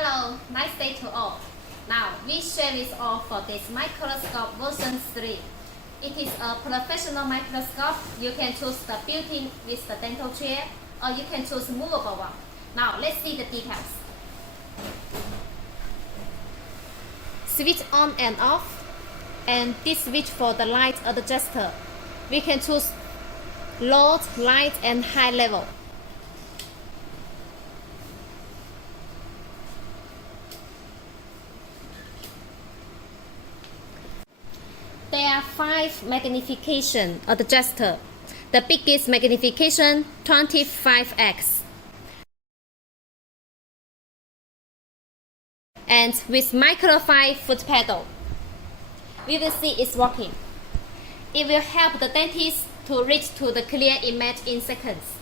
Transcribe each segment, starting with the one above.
Hello, nice day to all. Now, we share this all for this microscope version 3. It is a professional microscope. You can choose the built-in with the dental chair, or you can choose movable one. Now, let's see the details. Switch on and off, and this switch for the light adjuster. We can choose low, light, and high level. There are 5 magnification adjuster. The biggest magnification 25x. And with Microfine Pedal, we will see it's working. It will help the dentist to reach to the clear image in seconds.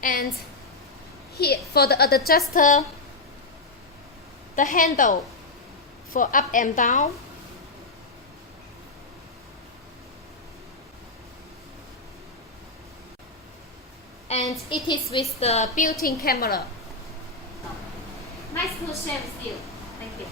And here for the adjuster, the handle for up and down, and it is with the built-in camera. Nice to share with you. Thank you.